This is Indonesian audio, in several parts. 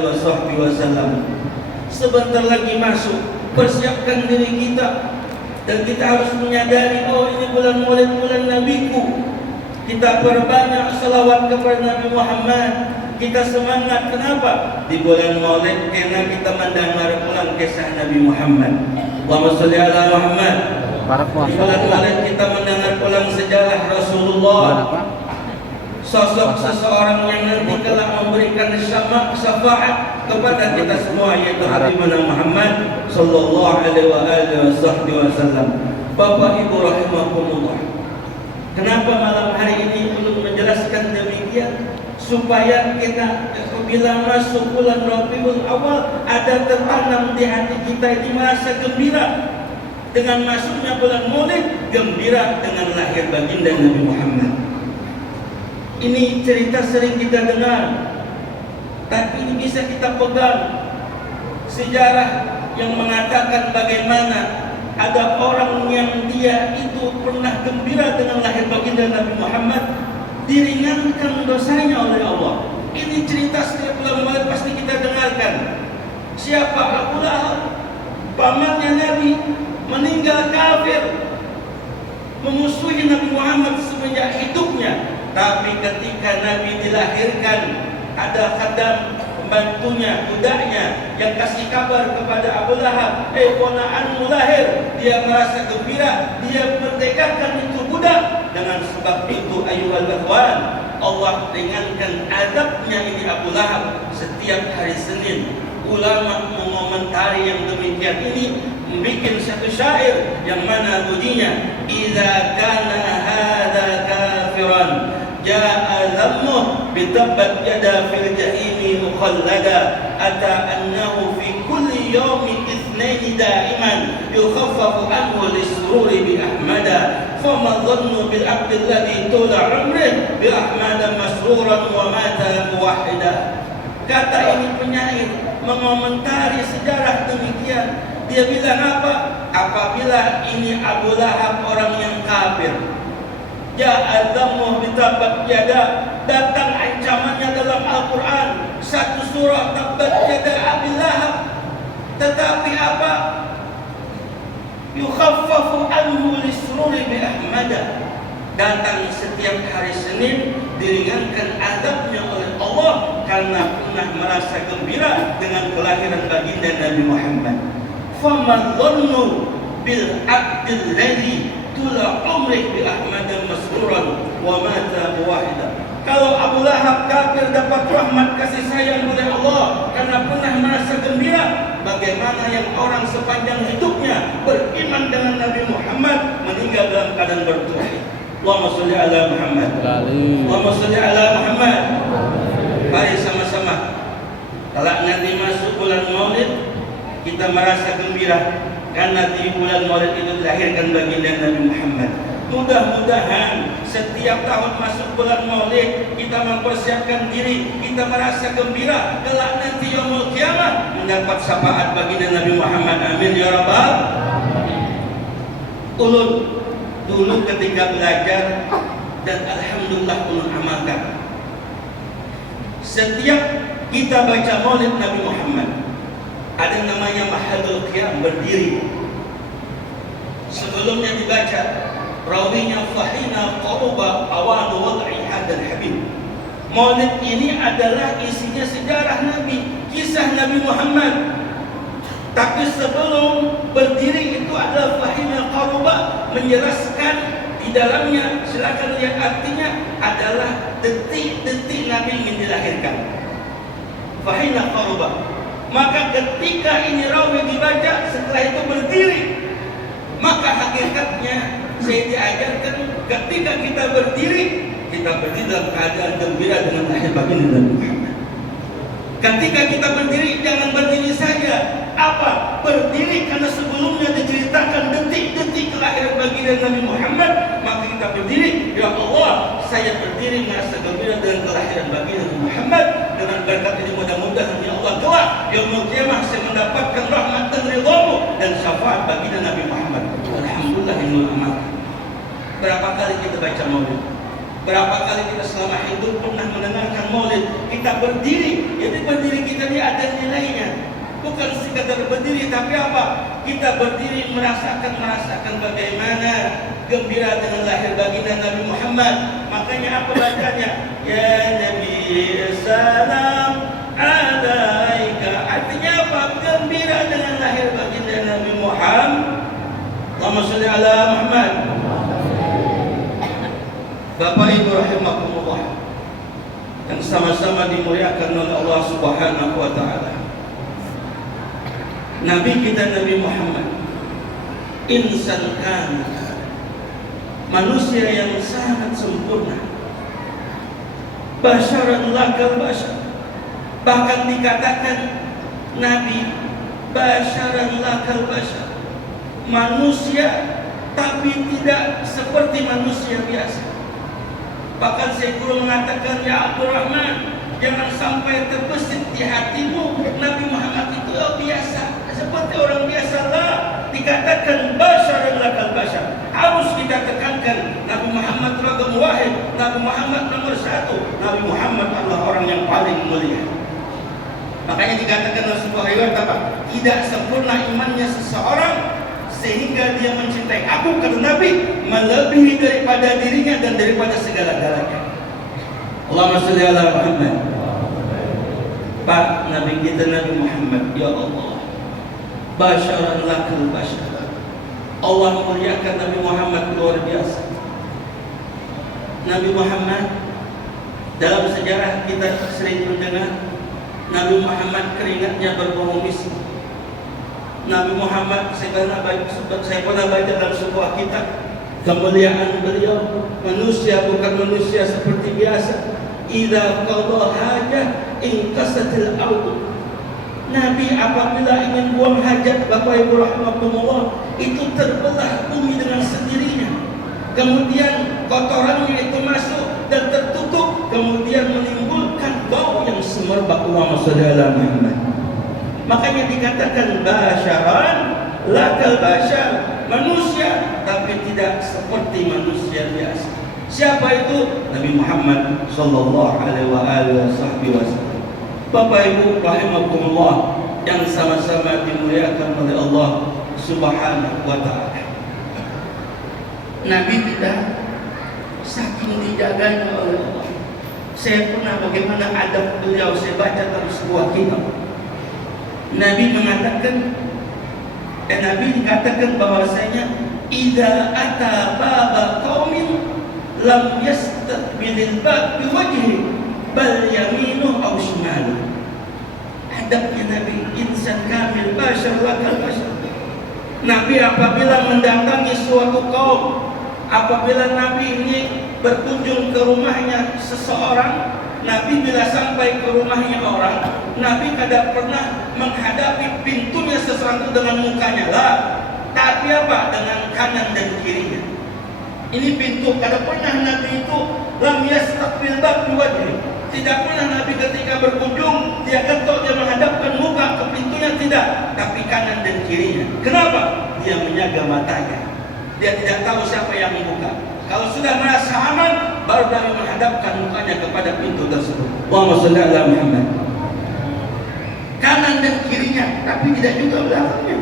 wasallam. Sebentar lagi masuk, persiapkan diri kita, dan kita harus menyadari, oh ini bulan Maulid, bulan Nabiku. Kita perbanyak salawat kepada Nabi Muhammad. Kita semangat, kenapa? Di bulan Maulid karena kita mendengar ulang kisah Nabi Muhammad. Allahumma sholli ala Muhammad. Di bulan Maulid kita mendengar ulang sejarah Rasulullah, sosok seseorang yang nanti kelak memberikan syafaat kepada kita semua, yaitu Habibuna Muhammad sallallahu alaihi wasallam. Bapak Ibu rahimakumullah, kenapa malam hari ini belum menjelaskan demikian? Supaya kita bila masuk bulan Rabiul Awal ada tertanam di hati kita ini merasa gembira dengan masuknya bulan Maulid, gembira dengan lahir baginda Nabi Muhammad. Ini cerita sering kita dengar, tapi ini bisa kita pegang. Sejarah yang mengatakan bagaimana ada orang yang dia itu pernah gembira dengan lahir baginda Nabi Muhammad, diringankan dosanya oleh Allah. Ini cerita setiap bulan Maulid pasti kita dengarkan. Siapa? Abu Lahab, pamannya Nabi, meninggal kafir, memusuhi Nabi Muhammad semenjak hidupnya. Tapi ketika Nabi dilahirkan, ada khadam pembantunya, budaknya yang kasih kabar kepada Abu Lahab, ponakanmu lahir. Dia merasa gembira, dia merdekakan itu budak. Dengan sebab itu ayuhal ikhwan, Allah ringankan adabnya ini Abu Lahab. Setiap hari Senin ulama mengomentari yang demikian ini, membuat satu syair yang mana bunyinya, idza kana hadza kafiran ja'a dhammuh bitabbat yada fil jahimi mukhallada ata annahu fi kulli yawmin ithnain da'iman yukhaffafu anhu lisururi bi ahmada fama dhannu bil abdi alladhi tula umrih bi ahmada masruran wa mata muwahhida. Kata ini penyair mengomentari sejarah demikian. Dia bilang apa? Apabila ini Abu Lahab orang yang kafir, ja'adzamu bitabat yada, datang ancamannya dalam Al-Quran, satu surah tabat yada Abu Lahab. Tetapi apa? Yukhaffafu anhu lisururi bi ahmada. Datang setiap hari Senin, diringankan azabnya oleh Allah karena pernah merasa gembira dengan kelahiran baginda Nabi Muhammad. Faman dhannu bil abdil ladzi tula umrih bi ahmada masruran wa mata muwahhida. Kalau Abu Lahab kafir dapat rahmat kasih sayang oleh Allah karena pernah merasa gembira, bagaimana yang orang sepanjang hidupnya beriman dengan Nabi Muhammad meninggal dalam keadaan bertauhid. Allahumma sholli ala Muhammad. Allahumma sholli ala Muhammad. Mari sama-sama, kalau nanti masuk bulan Maulid, kita merasa gembira karena di bulan Maulid itu dilahirkan baginda Nabi Muhammad. Mudah-mudahan setiap tahun masuk bulan Maulid kita mempersiapkan diri, kita merasa gembira kelak nanti yaumul qiyamah mendapat syafaat baginda Nabi Muhammad. Amin ya rabbal. Ulun dulu ketika belajar, dan alhamdulillah ulun amalkan. Setiap kita baca Maulid Nabi Muhammad, ada namanya mahadul qiyam, berdiri. Sebelumnya dibaca rawinya fahina qaruba awanu wad'i hadal habib. Maulid ini adalah isinya sejarah Nabi, kisah Nabi Muhammad. Tapi sebelum berdiri itu adalah fahina qaruba, menjelaskan di dalamnya, silakan lihat artinya, adalah detik-detik Nabi ingin dilahirkan. Fahina qaruba. Maka ketika ini rawi dibaca, setelah itu berdiri, maka hakikatnya saya diajarkan ketika kita berdiri dalam keadaan gembira dengan lahir baginda Nabi Muhammad. Ketika kita berdiri, jangan berdiri saja. Apa? Berdiri karena sebelumnya diceritakan detik-detik kelahiran baginda Nabi Muhammad. Maka kita berdiri, ya Allah, saya berdiri merasa gembira dengan kelahiran baginda Nabi Muhammad. Dengan berkat ini mudah-mudahan ya Allah kelak yaumul qiyamah saya mendapatkan rahmat dan ridhamu dan syafaat baginda Nabi Muhammad. Alhamdulillah ilmu amal. Berapa kali kita baca Maulid? Berapa kali kita selama hidup pernah mendengarkan Maulid? Kita berdiri, jadi berdiri kita ini ada nilainya. Bukan sekadar berdiri, tapi apa? Kita berdiri merasakan bagaimana gembira dengan lahir baginda Nabi Muhammad. Makanya apa bacanya? Ya Nabi salam alaika. Artinya apa? Gembira dengan lahir baginda Nabi Muhammad. Allahumma sholli ala Muhammad. Bapak Ibu rahimakumullah, yang sama-sama dimuliakan oleh Allah Subhanahu wa taala. Nabi kita Nabi Muhammad insan kamil, manusia yang sangat sempurna. Basyaran lakal basyar. Bahkan dikatakan Nabi basyaran lakal basyar, manusia tapi tidak seperti manusia biasa. Bahkan Syekh Guru mengatakan, ya Abdul Rahman, jangan sampai terbesit di hatimu Nabi Muhammad itu biasa, seperti orang biasa lah. Dikatakan basyaran lakal basyar, harus kita tekankan Nabi Muhammad ragam wahid, Nabi Muhammad nomor satu, Nabi Muhammad adalah orang yang paling mulia. Makanya dikatakan dalam sebuah riwayat apa? Tidak sempurna imannya seseorang sehingga dia mencintai aku, kata Nabi, melebihi daripada dirinya dan daripada segala-galanya. Allahumma sholli ala Muhammad. Pak, Nabi kita Nabi Muhammad, ya Allah, basyaran lakal basyar. Allah memuliakan Nabi Muhammad luar biasa. Nabi Muhammad, dalam sejarah kita sering mendengar Nabi Muhammad keringatnya berbau misk. Nabi Muhammad, saya pernah baca dalam sebuah kitab, kemuliaan beliau, manusia bukan manusia seperti biasa. Idza qada hajah inqasatil ardh. Nabi apabila ingin buang hajat, Bapak Ibu rahimakumullah, itu terbelah bumi dengan sendirinya. Kemudian kotorannya itu masuk dan tertutup, kemudian menimbulkan bau yang semerbak. Allahumma sholli ala Muhammad. Makanya dikatakan basyaran lakal basyar, manusia tapi tidak seperti manusia biasa. Siapa itu? Nabi Muhammad sallallahu alaihi wasallam. Bapak Ibu rahimakumullah yang sama-sama dimuliakan oleh Allah Subhanahu wa taala. Nabi tidak saking dijaganya oleh Allah. Saya pernah bagaimana adab beliau, saya baca dalam sebuah kitab. Nabi mengatakan, Nabi dikatakan bahwasanya idza ata baba qaumin lam yastaqbilil bab biwajhi bal yaminu aw shimalu. Adabnya Nabi insan kamil basyar lakal basyar. Nabi apabila mendatangi suatu kaum, apabila Nabi ini berkunjung ke rumahnya seseorang, Nabi bila sampai ke rumahnya orang, Nabi tidak pernah menghadapi pintunya seseorang itu dengan mukanya lah, tapi apa? Dengan kanan dan kirinya. Ini pintu, kada pernah Nabi itu lam yastaqbil bab biwajhi. Tidak pernah Nabi ketika berkunjung dia ketok, dia menghadapkan muka ke pintunya, tidak, tapi kanan dan kirinya. Kenapa? Dia menjaga matanya. Dia tidak tahu siapa yang membuka. Kalau sudah merasa aman, baru Nabi menghadapkan mukanya kepada pintu tersebut. Allahumma sholli ala Muhammad. Kanan dan kirinya, tapi tidak juga belakangnya.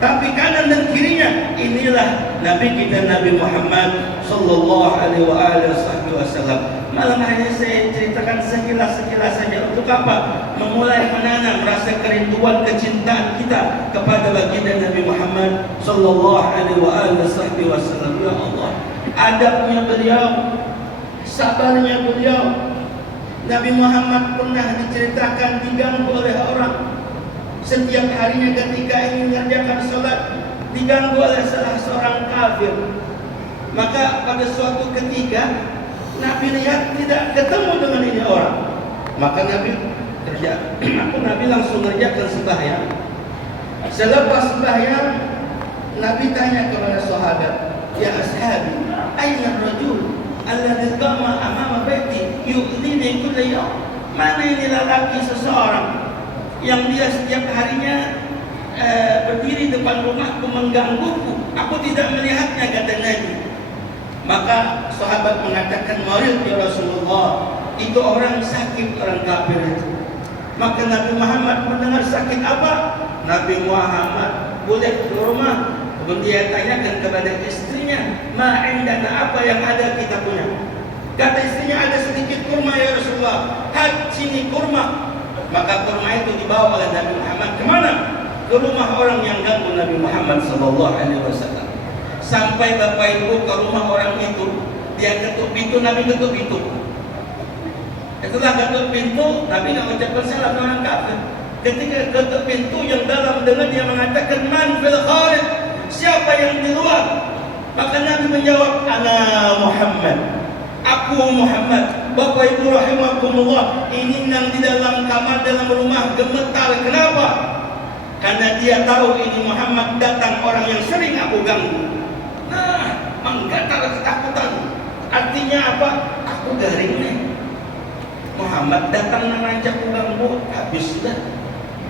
Tapi kanan dan kirinya. Inilah Nabi kita Nabi Muhammad sallallahu alaihi wasallam. Malam hari ini saya ceritakan sekilas saja. Untuk apa? Memulai menanam rasa kerinduan kecintaan kita kepada baginda Nabi Muhammad sallallahu alaihi wasallam. Ya Allah, adabnya beliau, sabarnya beliau. Nabi Muhammad pernah diceritakan diganggu oleh orang. Setiap harinya ketika ingin mengerjakan salat, diganggu oleh salah seorang kafir. Maka pada suatu ketika Nabi lihat tidak ketemu dengan ini orang, maka Nabi langsung mengerjakan sembahyang. Selepas sembahyang, Nabi tanya kepada sahabat, ya ashabi, aina rajul alladhi qama amama baiti yu'dhini kulla yawm? Mana ini lelaki seseorang yang dia setiap harinya berdiri depan rumahku menggangguku, aku tidak melihatnya, kata Nabi. Maka sahabat mengatakan, marid ya Rasulullah, Itu orang sakit, orang kafir itu. Maka Nabi Muhammad mendengar sakit apa? Nabi Muhammad boleh ke rumah, kemudian tanyakan kepada istrinya, ma indana, apa yang ada kita punya. Kata istrinya, ada sedikit kurma ya Rasulullah. Hat, sini kurma. Maka kurma itu dibawa oleh Nabi Muhammad kemana? Ke rumah orang yang ganggu Nabi Muhammad SAW. Sampai Bapak Ibu ke rumah orang itu, dia ketuk pintu, Nabi ketuk pintu. Setelah ketuk pintu, Nabi nggak mengucapkan salam orang kafir. Ketika ketuk pintu, yang dalam dengar dia mengatakan, man fil kharij, siapa yang di luar? Maka Nabi menjawab, ana Muhammad, aku Muhammad. Bapak Ibu rahimakumullah, ini yang di dalam kamar, dalam rumah gemetar. Kenapa? Karena dia tahu ini Muhammad datang, orang yang sering aku ganggu. Nah, menggetar ketakutan. Artinya apa? Aku garing nih. Muhammad datang mengajak aku ganggu.